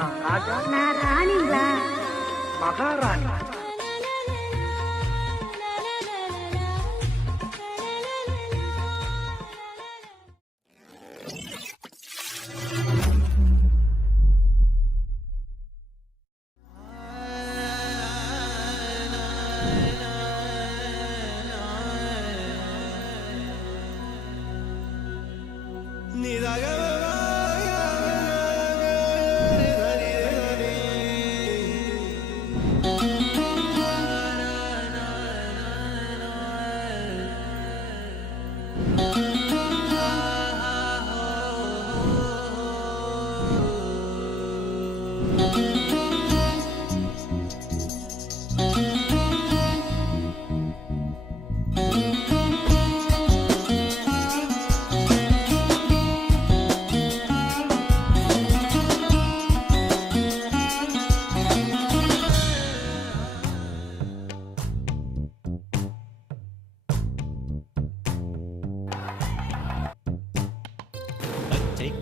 நான் ராஜா, நான் ராணிங்களா? மகாராணி.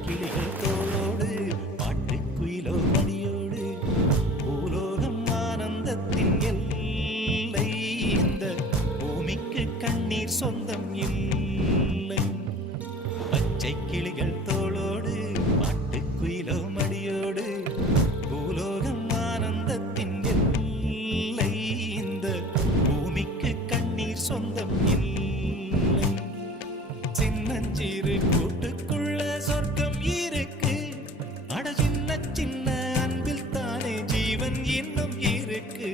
கிளிகள் தோளோடு பாட்டுக்குயிலோ மணியோடு பூலோகம் ஆனந்தத்தின் எல்லை. இந்த பூமிக்கு கண்ணீர் சொந்தம் இல்லை. பச்சை கிளிகள் தோளோடு பாட்டுக்குயிலோ மணியோடு பூலோகம் ஆனந்தத்தின் எல்லை. இந்த பூமிக்கு கண்ணீர் சொந்தம் இல்லை. சின்னஞ்சிறு கூட்டுக்குள்ள சொர்க்கம் இருக்கு. அட சின்ன சின்ன அன்பில் தானே ஜீவன் இன்னும் இருக்கு.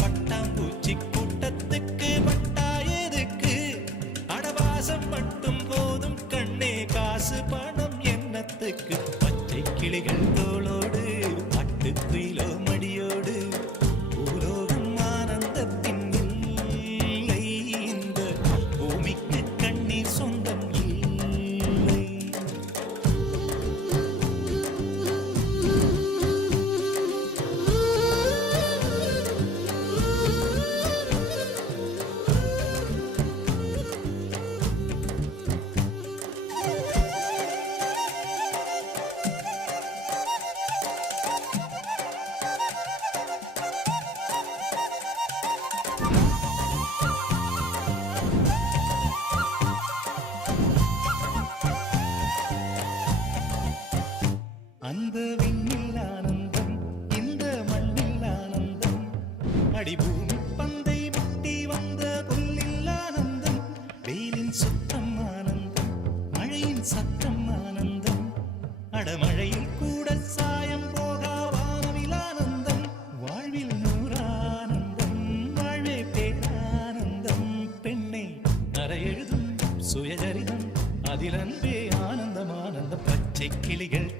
பட்டாம்பூச்சி கூட்டத்துக்கு பட்டா எதுக்கு? அடவாசம் மட்டும் போதும் கண்ணே, காசு பணம் என்னத்துக்கு? பச்சை கிளிகள் தோளோடு பட்டுக்குயிலோ மடியோடு பூலோகம் ஆனந்தத்தின் இல்லை. இந்த பூமிக்கு கண்ணீர் சொந்தம் இல்லை. அந்த விண்ணில் ஆனந்தம், இந்த மண்ணில் ஆனந்தம். அடிபூமி பந்தை முட்டி வந்த புல்லில் ஆனந்தம். வெயிலின் சுத்தம் ஆனந்தம், மழையின் சத்தம் ஆனந்தம். அடமழையில் கூட சாயம் போகா வானவில் ஆனந்தம். வாழ்வில் நூறானந்தம், வாழ்வே பேரானந்தம். பெண்ணை அறை எழுதும் சுயசரிதம், அதில் அன்பே ஆனந்தம் ஆனந்தம். பச்சை கிளிகள்